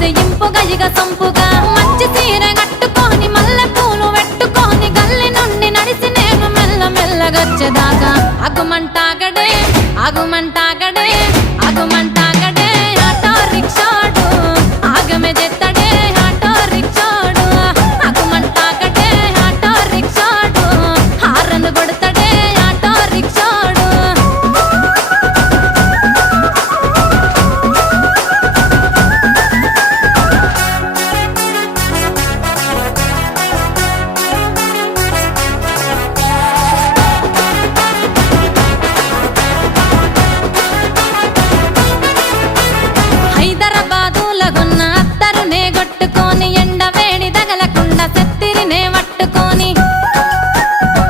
చూసి ఇంపుగా ఇగ సంపుగా మంచి చీర కట్టుకొని మల్లె పూలు పెట్టుకొని గల్లి నుండి నడిచి నేను మెల్ల మెల్లగొచ్చేదాకా ఆగుమంటాగడే ఆగుమంటా